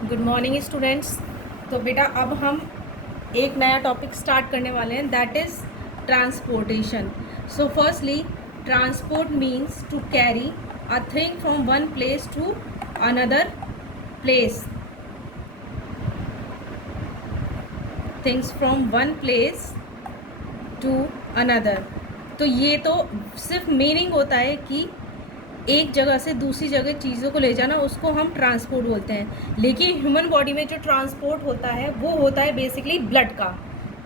Good morning students. तो बेटा अब हम एक नया टॉपिक स्टार्ट करने वाले हैं, that is transportation. So firstly, transport means to carry a thing from one place to another place, things from one place to another. तो ये तो सिर्फ मीनिंग होता है कि एक जगह से दूसरी जगह चीज़ों को ले जाना, उसको हम ट्रांसपोर्ट बोलते हैं। लेकिन ह्यूमन बॉडी में जो ट्रांसपोर्ट होता है वो होता है बेसिकली ब्लड का।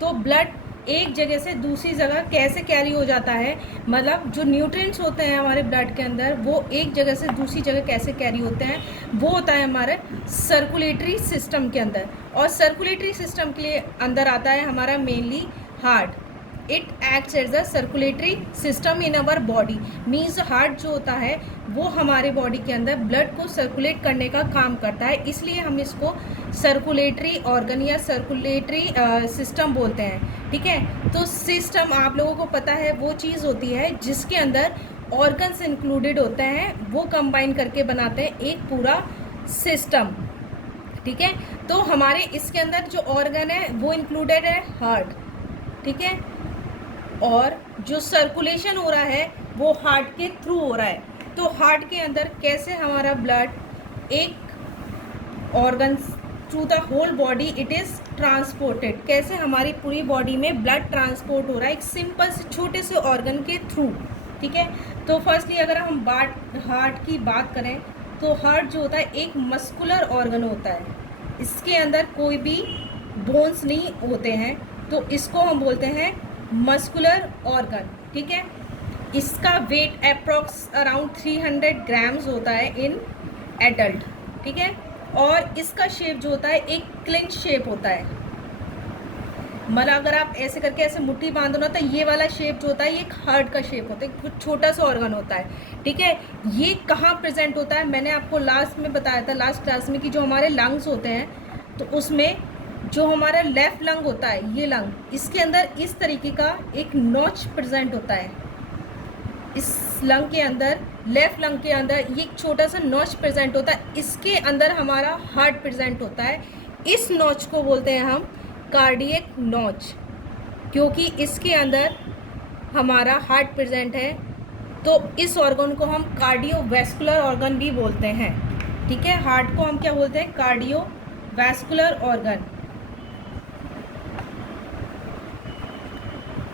तो ब्लड एक जगह से दूसरी जगह कैसे कैरी हो जाता है, मतलब जो न्यूट्रिएंट्स होते हैं हमारे ब्लड के अंदर वो एक जगह से दूसरी जगह कैसे कैरी होते हैं, वो होता है हमारे सर्कुलेटरी सिस्टम के अंदर। और सर्कुलेटरी सिस्टम के लिए अंदर आता है हमारा mainly heart. It acts as a circulatory system in our body. Means heart जो होता है वो हमारे बॉडी के अंदर ब्लड को सर्कुलेट करने का काम करता है, इसलिए हम इसको सर्कुलेटरी ऑर्गन या सर्कुलेटरी सिस्टम बोलते हैं। ठीक है, तो सिस्टम आप लोगों को पता है वो चीज़ होती है जिसके अंदर ऑर्गन्स इंक्लूडेड होते हैं, वो कंबाइन करके बनाते हैं एक पूरा सिस्टम। ठीक है, तो हमारे इसके अंदर जो ऑर्गन है वो इंक्लूडेड है हार्ट। ठीक है, और जो सर्कुलेशन हो रहा है वो हार्ट के थ्रू हो रहा है। तो हार्ट के अंदर कैसे हमारा ब्लड एक organ through the whole body it is transported, कैसे हमारी पूरी बॉडी में ब्लड ट्रांसपोर्ट हो रहा है एक सिंपल से छोटे से ऑर्गन के थ्रू। ठीक है, तो फर्स्टली अगर हम हार्ट की बात करें तो हार्ट जो होता है एक मस्कुलर ऑर्गन होता है, इसके अंदर कोई भी बोन्स नहीं होते हैं, तो इसको हम बोलते हैं मस्कुलर ऑर्गन। ठीक है, इसका वेट अप्रॉक्स अराउंड 300 ग्राम्स होता है इन एडल्ट। ठीक है, और इसका शेप जो होता है एक क्लिंच शेप होता है, मतलब अगर आप ऐसे करके ऐसे मुट्ठी बांधो ना तो ये वाला शेप जो होता है ये एक हार्ट का शेप होता है, कुछ छोटा सा ऑर्गन होता है। ठीक है, ये कहाँ प्रेजेंट होता है, मैंने आपको लास्ट में बताया था लास्ट क्लास में कि जो हमारे लंग्स होते हैं तो उसमें जो हमारा लेफ्ट लंग होता है ये लंग, इसके अंदर इस तरीके का एक नॉच प्रेजेंट होता है। इस लंग के अंदर, लेफ्ट लंग के अंदर ये एक छोटा सा नॉच प्रेजेंट होता है, इसके अंदर हमारा हार्ट प्रेजेंट होता है। इस नॉच को बोलते हैं हम कार्डियक नॉच, क्योंकि इसके अंदर हमारा हार्ट प्रेजेंट है, तो इस ऑर्गन को हम कार्डियोवैस्कुलर ऑर्गन भी बोलते हैं। ठीक है, हार्ट को हम क्या बोलते हैं, कार्डियोवैस्कुलर ऑर्गन।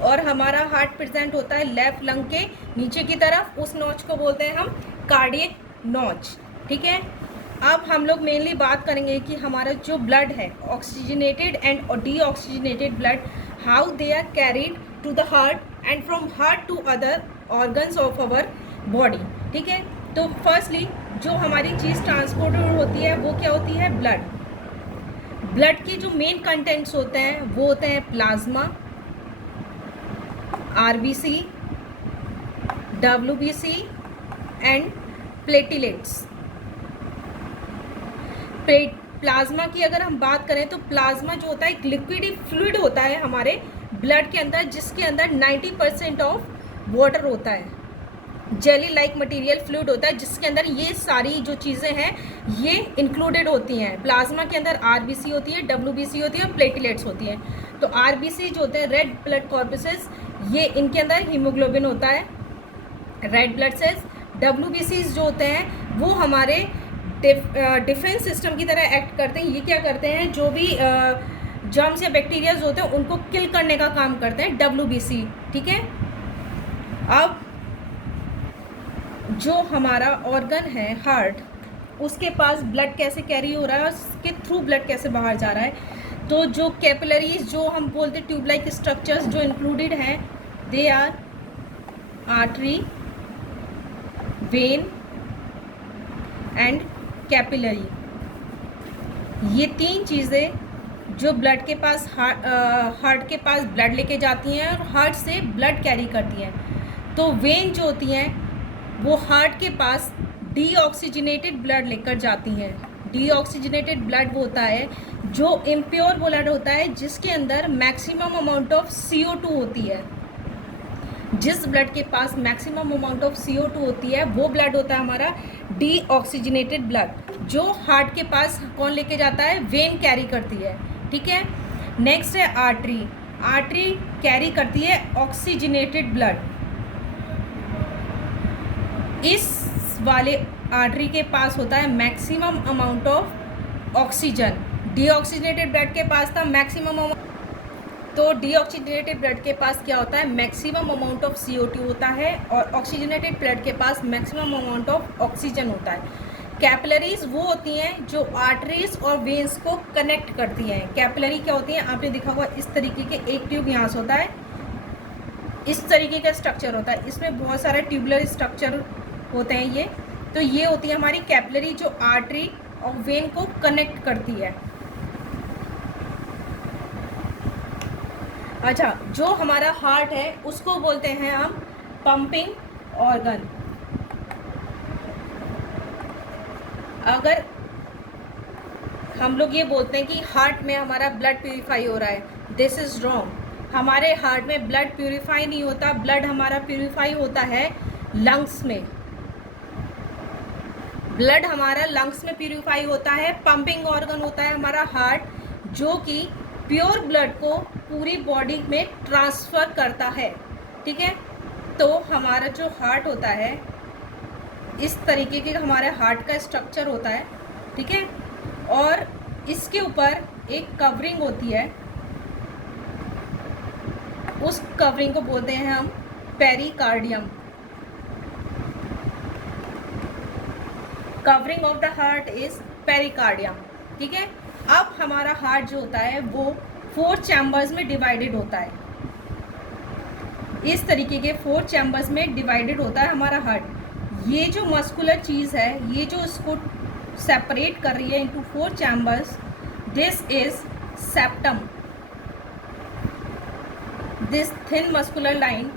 और हमारा हार्ट प्रेजेंट होता है लेफ्ट लंग के नीचे की तरफ, उस नॉच को बोलते हैं हम कार्डियक नॉच। ठीक है, अब हम लोग मेनली बात करेंगे कि हमारा जो ब्लड है oxygenated and deoxygenated blood, how they are carried to the heart and from heart to other organs of our body. ठीक है, तो फर्स्टली जो हमारी चीज़ ट्रांसपोर्टेड होती है वो क्या होती है, ब्लड। ब्लड के जो मेन कंटेंट्स होते हैं वो होते हैं plasma, RBC, WBC and platelets. Plasma की अगर हम बात करें तो प्लाज्मा जो होता है एक लिक्विड फ्लूइड होता है हमारे ब्लड के अंदर, जिसके अंदर 90% ऑफ वाटर होता है, जेली लाइक मटेरियल फ्लूइड होता है, जिसके अंदर ये सारी जो चीज़ें हैं ये इंक्लूडेड होती हैं। प्लाज्मा के अंदर आरबीसी होती है, डब्ल्यूबीसी होती है और प्लेटिलेट्स होती हैं। तो आरबीसी जो होते हैं रेड ब्लड कॉर्पसेस, ये इनके अंदर हीमोग्लोबिन होता है, रेड ब्लड सेल्स। डब्ल्यूबीसी जो होते हैं वो हमारे डिफेंस सिस्टम की तरह एक्ट करते हैं। ये क्या करते हैं, जो भी जर्म्स या बैक्टीरियाज होते हैं उनको किल करने का काम करते हैं डब्ल्यूबीसी। ठीक है, अब जो हमारा ऑर्गन है हार्ट, उसके पास ब्लड कैसे कैरी हो रहा है और उसके थ्रू ब्लड कैसे बाहर जा रहा है। तो जो कैपिलरीज जो हम बोलते हैं ट्यूब लाइक स्ट्रक्चर्स जो इंक्लूडेड हैं, they are artery, vein and capillary. ये तीन चीज़ें जो ब्लड के पास हार्ट के पास ब्लड लेके जाती हैं और हार्ट से ब्लड कैरी करती हैं। तो वेन जो होती हैं वो हार्ट के पास डीऑक्सीजनेटेड ब्लड लेकर जाती हैं। डीऑक्सीजनेटेड ब्लड वो होता है जो इम्प्योर ब्लड होता है, जिसके अंदर मैक्सिमम अमाउंट ऑफ CO2 होती है। जिस ब्लड के पास मैक्सिमम अमाउंट ऑफ CO2 होती है वो ब्लड होता है हमारा डीऑक्सीजनेटेड ब्लड, जो हार्ट के पास कौन लेके जाता है, वेन कैरी करती है। ठीक है, नेक्स्ट है आर्टरी। आर्टरी कैरी करती है ऑक्सीजनेटेड ब्लड। इस वाले आर्टरी के पास होता है maximum amount of oxygen. Deoxygenated blood के पास था मैक्सिमम अमाउंट, तो डीऑक्सीजनेटेड ब्लड के पास क्या होता है, मैक्सिमम अमाउंट ऑफ CO2 होता है, और ऑक्सीजनेटेड ब्लड के पास मैक्सिमम अमाउंट ऑफ ऑक्सीजन होता है। कैपिलरीज वो होती हैं जो आर्टरीज और वेन्स को कनेक्ट करती हैं। कैपिलरी क्या होती हैं, आपने देखा होगा इस तरीके के एक ट्यूब यहाँ से होता है, इस तरीके का स्ट्रक्चर होता है, इसमें बहुत सारे ट्यूबुलर स्ट्रक्चर होते हैं ये। तो ये होती है हमारी कैपिलरी जो आर्टरी और वेन को कनेक्ट करती है। अच्छा, जो हमारा हार्ट है उसको बोलते हैं हम पंपिंग ऑर्गन। अगर हम लोग ये बोलते हैं कि हार्ट में हमारा ब्लड प्यूरिफाई हो रहा है, दिस इज़ रॉन्ग। हमारे हार्ट में ब्लड प्यूरिफाई नहीं होता, ब्लड हमारा प्यूरिफाई होता है लंग्स में। ब्लड हमारा लंग्स में प्यूरिफाई होता है। पंपिंग ऑर्गन होता है हमारा हार्ट, जो कि प्योर ब्लड को पूरी बॉडी में ट्रांसफ़र करता है। ठीक है, तो हमारा जो हार्ट होता है इस तरीके के हमारे हार्ट का स्ट्रक्चर होता है। ठीक है, और इसके ऊपर एक कवरिंग होती है, उस कवरिंग को बोलते हैं हम pericardium. Covering of the heart is pericardium. ठीक है, अब हमारा हार्ट जो होता है वो 4 चैम्बर्स में डिवाइडेड होता है। इस तरीके के 4 चैम्बर्स में डिवाइडेड होता है हमारा हार्ट। ये जो मस्कुलर चीज़ है, ये जो इसको सेपरेट कर रही है into 4 chambers, this is septum. This thin muscular line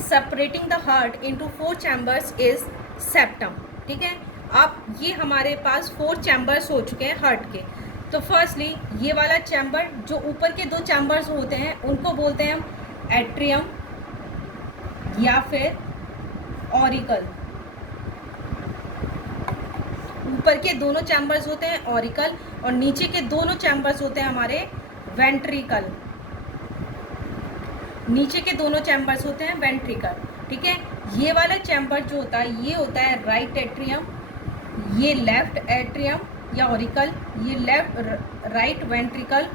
separating the heart into 4 chambers is septum. ठीक है, अब ये हमारे पास 4 चैम्बर्स हो चुके हैं हार्ट के। तो फर्स्टली ये वाला चैम्बर, जो ऊपर के 2 चैम्बर्स होते हैं उनको बोलते हैं हम एट्रियम या फिर ऑरिकल। ऊपर के दोनों चैम्बर्स होते हैं ऑरिकल, और नीचे के दोनों चैम्बर्स होते हैं हमारे वेंट्रिकल। नीचे के दोनों चैम्बर्स होते हैं वेंट्रिकल। ठीक है, ये वाला चैम्बर जो होता है ये होता है राइट एट्रियम, ये लेफ्ट एट्रियम या ऑरिकल, ये लेफ्ट राइट वेंट्रिकल,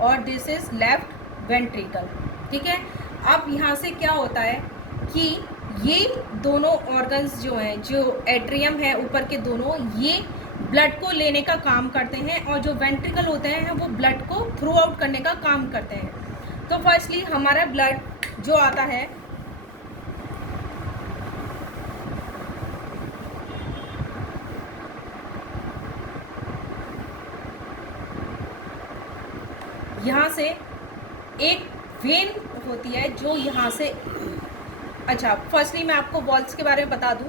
और दिस इज लेफ्ट वेंट्रिकल। ठीक है, अब यहाँ से क्या होता है कि ये दोनों ऑर्गन्स जो हैं, जो एट्रियम है ऊपर के दोनों, ये ब्लड को लेने का काम करते हैं, और जो वेंट्रिकल होते हैं वो ब्लड को थ्रू आउट करने का काम करते हैं। तो फर्स्टली हमारा ब्लड जो आता है यहाँ से एक वेन होती है जो यहाँ से, अच्छा फर्स्टली मैं आपको वाल्व्स के बारे में बता दूँ।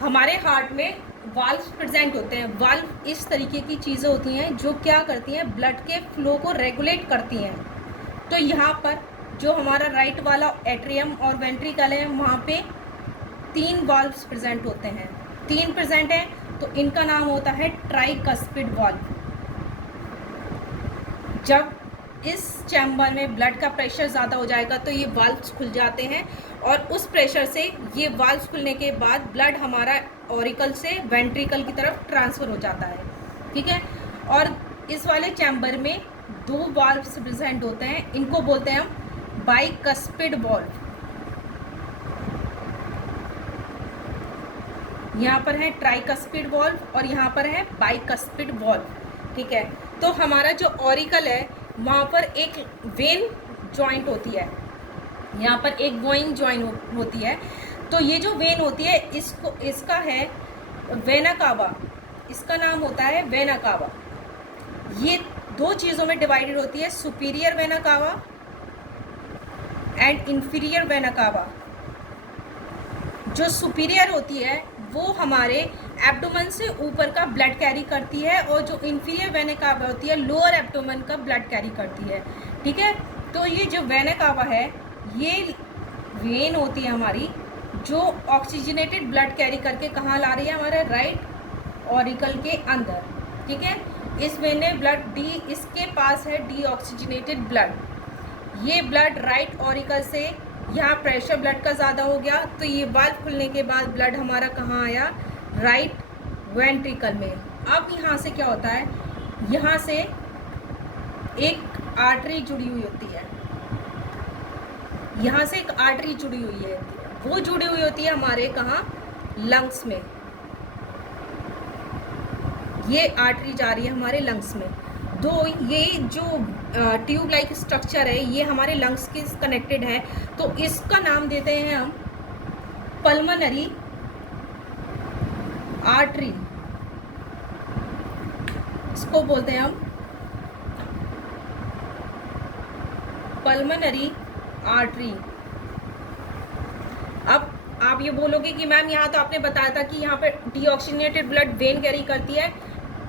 हमारे हार्ट में वाल्व्स प्रेजेंट होते हैं। वाल्व इस तरीके की चीज़ें होती हैं जो क्या करती हैं, ब्लड के फ्लो को रेगुलेट करती हैं। तो यहाँ पर जो हमारा राइट वाला एट्रियम और वेंट्रिकल है, वहाँ पे 3 वाल्व्स प्रेजेंट होते हैं। 3 प्रेजेंट हैं, तो इनका नाम होता है ट्राइकस्पिड वाल्व। जब इस चैम्बर में ब्लड का प्रेशर ज़्यादा हो जाएगा तो ये वाल्व्स खुल जाते हैं, और उस प्रेशर से ये वाल्व्स खुलने के बाद ब्लड हमारा ऑरिकल से वेंट्रिकल की तरफ ट्रांसफ़र हो जाता है। ठीक है, और इस वाले चैम्बर में 2 वाल्व्स प्रेजेंट होते हैं, इनको बोलते हैं हम बाइकस्पिड वाल्व। यहाँ पर है ट्राइकस्पिड वाल्व और यहाँ पर है बाइकस्पिड वाल्व। ठीक है, तो हमारा जो ऑरिकल है वहाँ पर एक वेन जॉइंट होती है, यहाँ पर एक वेन जॉइंट होती है। तो ये जो वेन होती है इसका है वेना कावा, इसका नाम होता है वेना कावा। ये 2 चीज़ों में डिवाइडेड होती है, superior vena cava and inferior vena cava. जो सुपीरियर होती है वो हमारे एब्डोमेन से ऊपर का ब्लड कैरी करती है, और जो इंफीरियर वेना कावा होती है लोअर एब्डोमेन का ब्लड कैरी करती है। ठीक है, तो ये जो वेना कावा है ये वेन होती है हमारी, जो ऑक्सीजनेटेड ब्लड कैरी करके कहाँ ला रही है, हमारे राइट ऑरिकल के अंदर। ठीक है, इस वेन ने ब्लड डी, इसके पास है डीऑक्सीजनेटेड ब्लड। ये ब्लड राइट ऑरिकल से, यहाँ प्रेशर ब्लड का ज़्यादा हो गया तो ये वाल्व खुलने के बाद ब्लड हमारा कहाँ आया, राइट वेंट्रिकल में। अब यहाँ से क्या होता है, यहाँ से एक आर्टरी जुड़ी हुई होती है, यहाँ से एक आर्टरी जुड़ी हुई है, वो जुड़ी हुई होती है हमारे कहाँ, लंग्स में। ये आर्टरी जा रही है हमारे लंग्स में। दो ये जो ट्यूब लाइक स्ट्रक्चर है ये हमारे लंग्स के कनेक्टेड है, तो इसका नाम देते हैं हम पल्मोनरी आर्टरी, इसको बोलते हैं हम पल्मोनरी आर्टरी। अब आप ये बोलोगे कि मैम यहाँ तो आपने बताया था कि यहाँ पर डीऑक्सीजनेटेड ब्लड वेन कैरी करती है,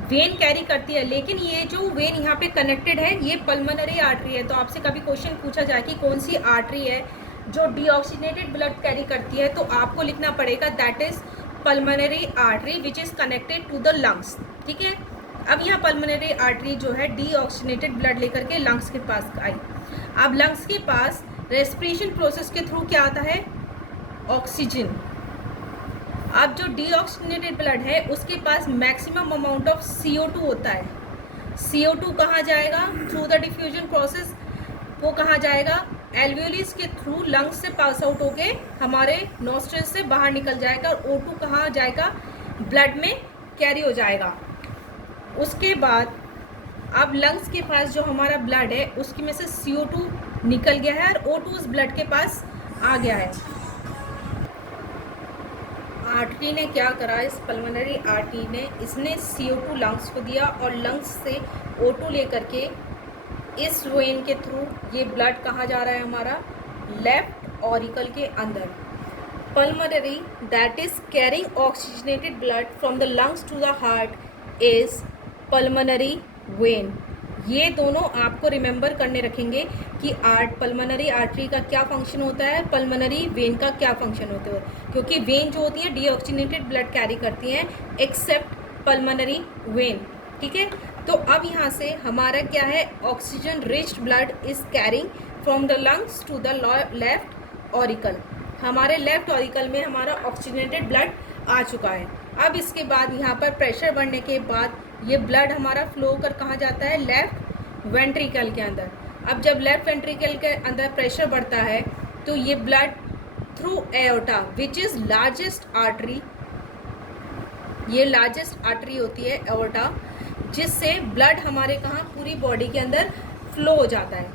वेन कैरी करती है, लेकिन ये जो वेन यहाँ पे कनेक्टेड है ये पल्मोनरी आर्टरी है। तो आपसे कभी क्वेश्चन पूछा जाए कि कौन सी आर्टरी है जो डीऑक्सीजनेटेड ब्लड कैरी करती है, तो आपको लिखना पड़ेगा that is pulmonary artery which is connected to the lungs. ठीक है, अब यहाँ पल्मोनरी आर्टरी जो है डीऑक्सीजनेटेड ब्लड लेकर के लंग्स के पास आई। अब लंग्स के पास रेस्पिरेशन प्रोसेस के थ्रू क्या आता है, ऑक्सीजन। अब जो डीऑक्सीजनेटेड ब्लड है उसके पास मैक्सिमम अमाउंट ऑफ CO2 होता है। CO2 कहाँ जाएगा, थ्रू द डिफ्यूजन प्रोसेस, वो कहाँ जाएगा, एल्वियोलिस के थ्रू लंग्स से पास आउट होके हमारे नोस्ट्रिल्स से बाहर निकल जाएगा, और O2 कहाँ जाएगा, ब्लड में कैरी हो जाएगा। उसके बाद अब लंग्स के पास जो हमारा ब्लड है उसकी में से CO2 निकल गया है और O2 उस ब्लड के पास आ गया है। आर्टरी ने क्या करा, इस पल्मोनरी आर्टरी ने, इसने CO2 लंग्स को दिया और लंग्स से O2 लेकर के इस वेन के थ्रू ये ब्लड कहाँ जा रहा है, हमारा लेफ्ट ऑरिकल के अंदर। Pulmonary that is carrying oxygenated blood from the lungs to the heart is pulmonary vein. ये दोनों आपको रिमेंबर करने रखेंगे कि पल्मोनरी आर्टरी का क्या फंक्शन होता है, पल्मोनरी वेन का क्या फंक्शन होता है, क्योंकि वेन जो होती है डीऑक्सीजनेटेड ब्लड कैरी करती हैं एक्सेप्ट पल्मोनरी वेन। ठीक है, तो अब यहाँ से हमारा क्या है, oxygen riched blood is carrying from the lungs to the left auricle. हमारे लेफ्ट ऑरिकल में हमारा ऑक्सीजनेटेड ब्लड आ चुका है। अब इसके बाद यहाँ पर प्रेशर बढ़ने के बाद ये ब्लड हमारा फ्लो कर कहाँ जाता है, लेफ्ट वेंट्रिकल के अंदर। अब जब लेफ्ट वेंट्रिकल के अंदर प्रेशर बढ़ता है तो ये blood through aorta which is largest artery, ये लार्जेस्ट आर्टरी होती है एओर्टा, जिससे ब्लड हमारे कहाँ, पूरी बॉडी के अंदर फ्लो हो जाता है।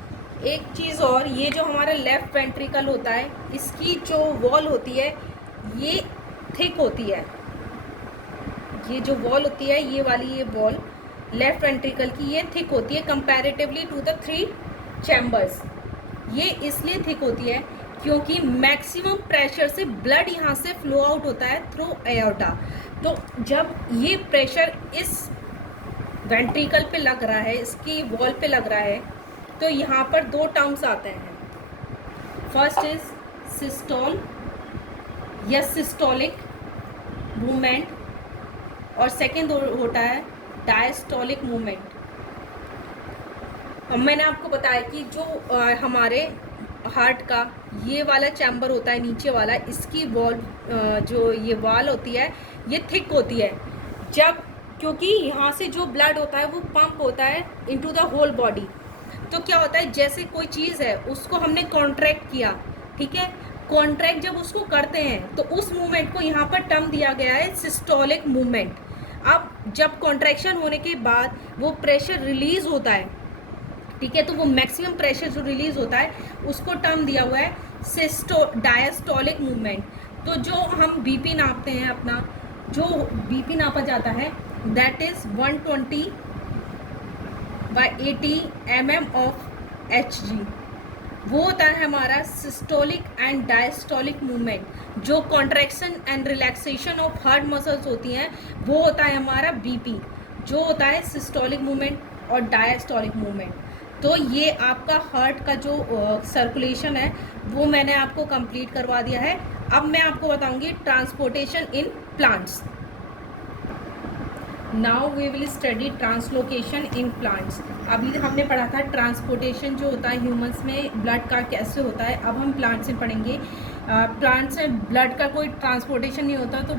एक चीज़ और, ये जो हमारा लेफ्ट वेंट्रिकल होता है इसकी जो वॉल होती है ये थिक होती है, ये जो वॉल होती है ये वाली, ये वॉल लेफ्ट वेंट्रिकल की ये थिक होती है कंपैरेटिवली टू द 3 चैम्बर्स। ये इसलिए थिक होती है क्योंकि मैक्सिमम प्रेशर से ब्लड यहाँ से फ्लो आउट होता है थ्रू एओर्टा। तो जब ये प्रेशर इस वेंट्रिकल पे लग रहा है, इसकी वॉल पे लग रहा है, तो यहाँ पर 2 टर्म्स आते हैं। फर्स्ट इज सिस्टोल या सिस्टोलिक मूवमेंट, और सेकेंड होता है डायस्टोलिक मूवमेंट। अब मैंने आपको बताया कि जो हमारे हार्ट का ये वाला चैम्बर होता है नीचे वाला, इसकी वॉल जो ये वॉल होती है ये थिक होती है, जब क्योंकि यहाँ से जो ब्लड होता है वो पंप होता है इनटू द होल बॉडी। तो क्या होता है, जैसे कोई चीज़ है उसको हमने कॉन्ट्रैक्ट किया, ठीक है, कॉन्ट्रैक्ट जब उसको करते हैं तो उस मूवमेंट को यहाँ पर टर्म दिया गया है सिस्टोलिक मूवमेंट। अब जब कॉन्ट्रैक्शन होने के बाद वो प्रेशर रिलीज होता है, ठीक है, तो वो मैक्सिमम प्रेशर जो रिलीज होता है उसको टर्म दिया हुआ है डायस्टोलिक मूवमेंट। तो जो हम बीपी नापते हैं, अपना जो बीपी नापा जाता है that is 120/80 mm of Hg, वो होता है हमारा सिस्टोलिक एंड डायस्टोलिक मूवमेंट। जो contraction and relaxation of heart muscles होती हैं वो होता है हमारा बीपी, जो होता है सिस्टोलिक मूवमेंट और डायस्टोलिक मूवमेंट। तो ये आपका हार्ट का जो सर्कुलेशन है वो मैंने आपको कंप्लीट करवा दिया है। अब मैं आपको बताऊंगी transportation in plants. Now we will study translocation in plants. अभी हमने पढ़ा था ट्रांसपोर्टेशन जो होता है ह्यूमंस में ब्लड का कैसे होता है, अब हम प्लांट्स में पढ़ेंगे। प्लांट्स में ब्लड का कोई ट्रांसपोर्टेशन नहीं होता, तो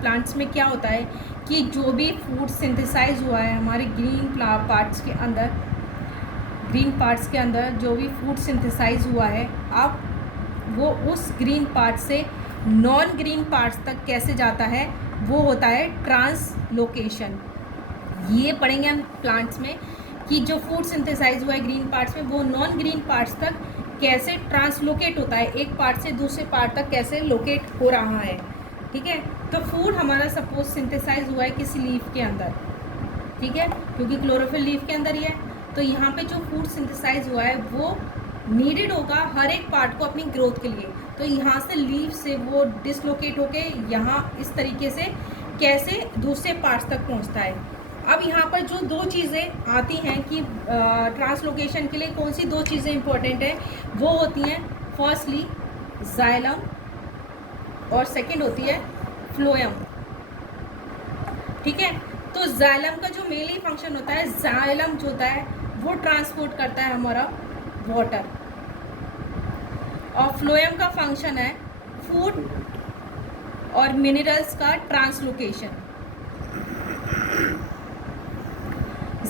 प्लांट्स में क्या होता है कि जो भी फूड सिंथेसाइज हुआ है हमारे ग्रीन पार्ट्स के अंदर जो भी फूड सिंथेसाइज हुआ है, अब वो उस ग्रीन पार्ट से नॉन ग्रीन पार्ट्स तक कैसे जाता है, वो होता है ट्रांसलोकेशन। ये पढ़ेंगे हम प्लांट्स में कि जो फूड सिंथेसाइज हुआ है ग्रीन पार्ट्स में वो नॉन ग्रीन पार्ट्स तक कैसे ट्रांसलोकेट होता है, एक पार्ट से दूसरे पार्ट तक कैसे लोकेट हो रहा है। ठीक है, तो फूड हमारा सपोज सिंथेसाइज हुआ है किसी लीफ के अंदर, ठीक है, क्योंकि क्लोरोफिल लीफ के अंदर ही है, तो यहाँ पे जो फूड सिंथेसाइज हुआ है वो नीडेड होगा हर एक पार्ट को अपनी ग्रोथ के लिए। तो यहाँ से लीफ से वो डिसलोकेट होके यहाँ इस तरीके से कैसे दूसरे पार्ट्स तक पहुँचता है। अब यहाँ पर जो दो चीज़ें आती हैं कि ट्रांसलोकेशन के लिए कौन सी दो चीज़ें इंपॉर्टेंट है, वो होती हैं फर्स्टली जाइलम और सेकंड होती है फ्लोएम। ठीक है, तो जाइलम का जो मेनली फंक्शन होता है, जाइलम जो होता है वो ट्रांसपोर्ट करता है हमारा वाटर, और फ्लोएम का फंक्शन है फूड और मिनरल्स का ट्रांसलोकेशन।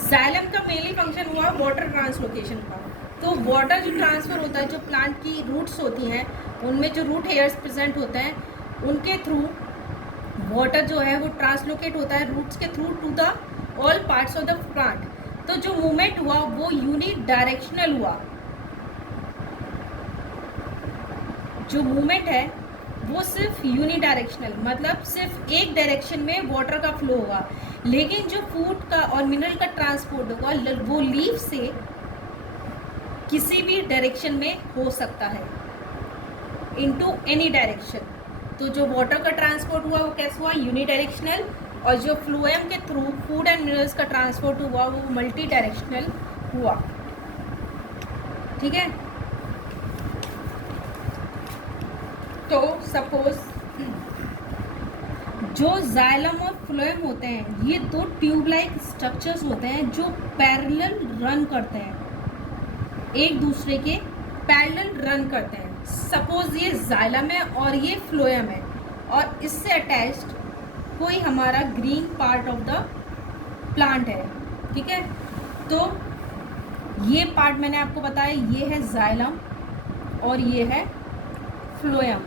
जाइलम का मेनली फंक्शन हुआ वाटर ट्रांसलोकेशन का। तो वाटर जो ट्रांसफ़र होता है, जो प्लांट की रूट्स होती हैं उनमें जो रूट हेयर्स प्रेजेंट होते हैं उनके थ्रू वाटर जो है वो ट्रांसलोकेट होता है रूट्स के through to the all parts of the plant. तो जो मूवमेंट हुआ वो यूनिडायरेक्शनल हुआ। जो मूवमेंट है वो सिर्फ यूनिडायरेक्शनल, मतलब सिर्फ एक डायरेक्शन में वाटर का फ्लो होगा, लेकिन जो फूड का और मिनरल का ट्रांसपोर्ट होगा वो लीफ से किसी भी डायरेक्शन में हो सकता है, इनटू एनी डायरेक्शन। तो जो वाटर का ट्रांसपोर्ट हुआ वो कैसे हुआ, यूनिडायरेक्शनल, और जो फ्लोएम के थ्रू फूड एंड मिनरल्स का ट्रांसपोर्ट हुआ वो मल्टी डायरेक्शनल हुआ। ठीक है, तो सपोज जो जाइलम और फ्लोएम होते हैं ये दो ट्यूब लाइक स्ट्रक्चर्स होते हैं जो पैरेलल रन करते हैं, एक दूसरे के पैरेलल रन करते हैं। सपोज ये जाइलम है और ये फ्लोएम है, और इससे अटैच्ड कोई हमारा green part of the plant है। ठीक है, तो ये पार्ट मैंने आपको बताया, ये है जाइलम और ये है फ्लोएम।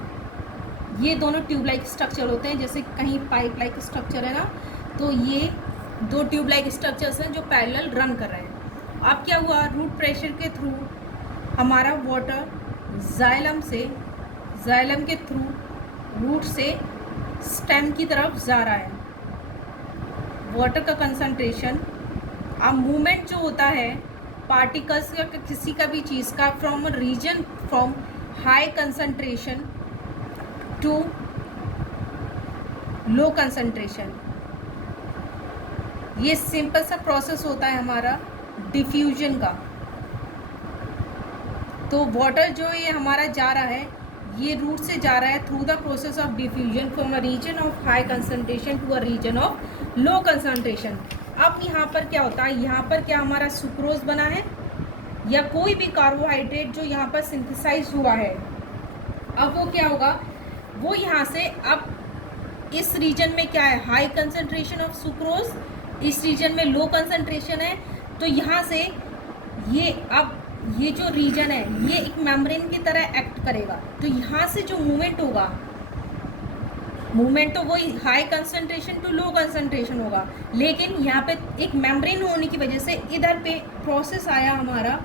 ये दोनों ट्यूब लाइक स्ट्रक्चर होते हैं, जैसे कहीं पाइप लाइक स्ट्रक्चर है ना, तो ये दो ट्यूब लाइक स्ट्रक्चर्स हैं जो पैरेलल रन कर रहे हैं। अब क्या हुआ, रूट प्रेशर के थ्रू हमारा वाटर जाइलम के थ्रू रूट से स्टेम की तरफ जा रहा है। वाटर का कंसंट्रेशन, अब मूवमेंट जो होता है पार्टिकल्स या किसी का भी चीज़ का from high concentration to low concentration, ये सिंपल सा प्रोसेस होता है हमारा डिफ्यूजन का। तो वाटर जो ये हमारा जा रहा है ये रूट से जा रहा है through the process of diffusion from a region of high concentration to a region of low concentration. अब यहाँ पर क्या होता है, यहाँ पर क्या हमारा सुक्रोज बना है या कोई भी कार्बोहाइड्रेट जो यहाँ पर सिंथेसाइज हुआ है, अब वो क्या होगा, वो यहाँ से अब इस रीजन में क्या है हाई कंसंट्रेशन ऑफ सुक्रोज, इस रीजन में लो कंसंट्रेशन है, तो यहाँ से ये जो रीजन है ये एक मेम्ब्रेन की तरह एक्ट करेगा। तो यहाँ से जो मूवमेंट होगा, मूवमेंट तो वही high concentration to low concentration होगा, लेकिन यहाँ पे एक मेम्ब्रेन होने की वजह से इधर पे प्रोसेस आया हमारा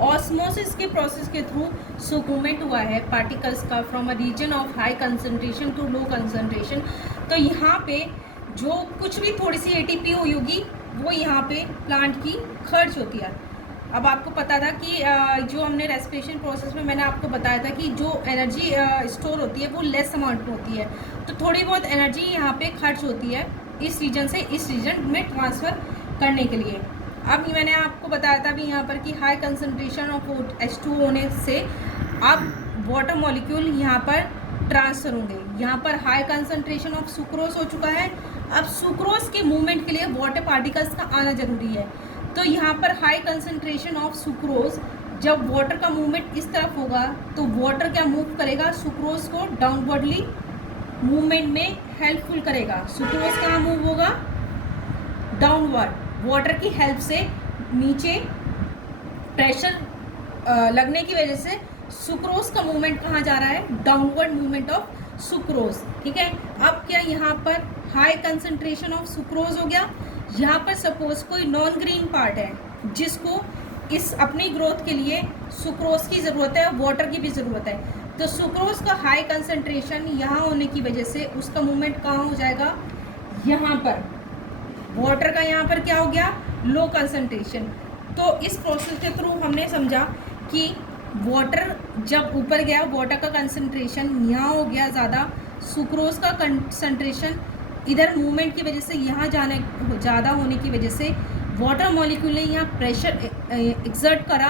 ऑस्मोसिस के प्रोसेस के थ्रू मूवमेंट हुआ है पार्टिकल्स का from a region of high concentration to low concentration. तो यहाँ पे जो कुछ भी थोड़ी सी एटीपी होगी वो यहाँ पे प्लांट की खर्च होती है। अब आपको पता था कि जो हमने रेस्पिरेशन प्रोसेस में मैंने आपको बताया था कि जो एनर्जी स्टोर होती है वो लेस अमाउंट में होती है, तो थोड़ी बहुत एनर्जी यहाँ पे खर्च होती है इस रीजन से इस रीजन में ट्रांसफ़र करने के लिए। अब मैंने आपको बताया था अभी यहाँ पर कि हाई कंसंट्रेशन ऑफ H2 होने से अब वाटर मॉलिक्यूल यहाँ पर ट्रांसफर होंगे। यहाँ पर हाई कंसंट्रेशन ऑफ सुक्रोज हो चुका है। अब सुक्रोज के मूवमेंट के लिए वाटर पार्टिकल्स का आना जरूरी है। तो यहाँ पर हाई कंसंट्रेशन ऑफ सुक्रोज, जब वाटर का मूवमेंट इस तरफ होगा तो वाटर क्या मूव करेगा, सुक्रोज को डाउनवर्डली मूवमेंट में हेल्पफुल करेगा। सुक्रोज कहाँ मूव होगा, डाउनवर्ड, वाटर की हेल्प से नीचे प्रेशर लगने की वजह से सुक्रोज का मूवमेंट कहाँ जा रहा है, डाउनवर्ड मूवमेंट ऑफ सुक्रोज। ठीक है, अब क्या यहाँ पर हाई कंसंट्रेशन ऑफ सुक्रोज हो गया। यहाँ पर सपोज कोई नॉन ग्रीन पार्ट है जिसको इस अपनी ग्रोथ के लिए सुक्रोज की ज़रूरत है, वाटर की भी ज़रूरत है। तो सुक्रोज का हाई कंसंट्रेशन यहाँ होने की वजह से उसका मूवमेंट कहाँ हो जाएगा, यहाँ पर। वाटर का यहाँ पर क्या हो गया, लो कंसंट्रेशन। तो इस प्रोसेस के थ्रू हमने समझा कि वाटर जब ऊपर गया, वाटर का कंसंट्रेशन यहाँ हो गया ज़्यादा, सुक्रोज का कंसंट्रेशन इधर मूवमेंट की वजह से यहाँ जाने ज़्यादा होने की वजह से वाटर मॉलिक्यूल ने यहाँ प्रेशर एक्सर्ट करा।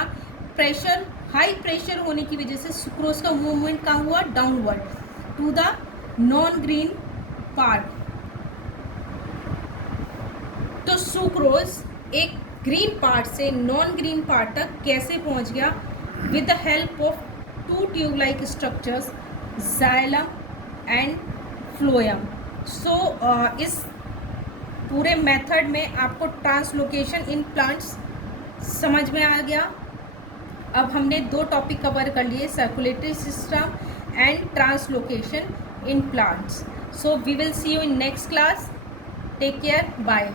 प्रेशर, हाई प्रेशर होने की वजह से सुक्रोज का मूवमेंट कहाँ हुआ, downward to the non green part. तो सुक्रोज एक ग्रीन पार्ट से नॉन ग्रीन पार्ट तक कैसे पहुंच गया, with the help of two tube like structures, xylem and phloem. So इस पूरे मेथड में आपको ट्रांसलोकेशन इन प्लांट्स समझ में आ गया। अब हमने 2 टॉपिक कवर कर लिए, circulatory system and translocation in plants. So we will see you in next class. Take care, bye.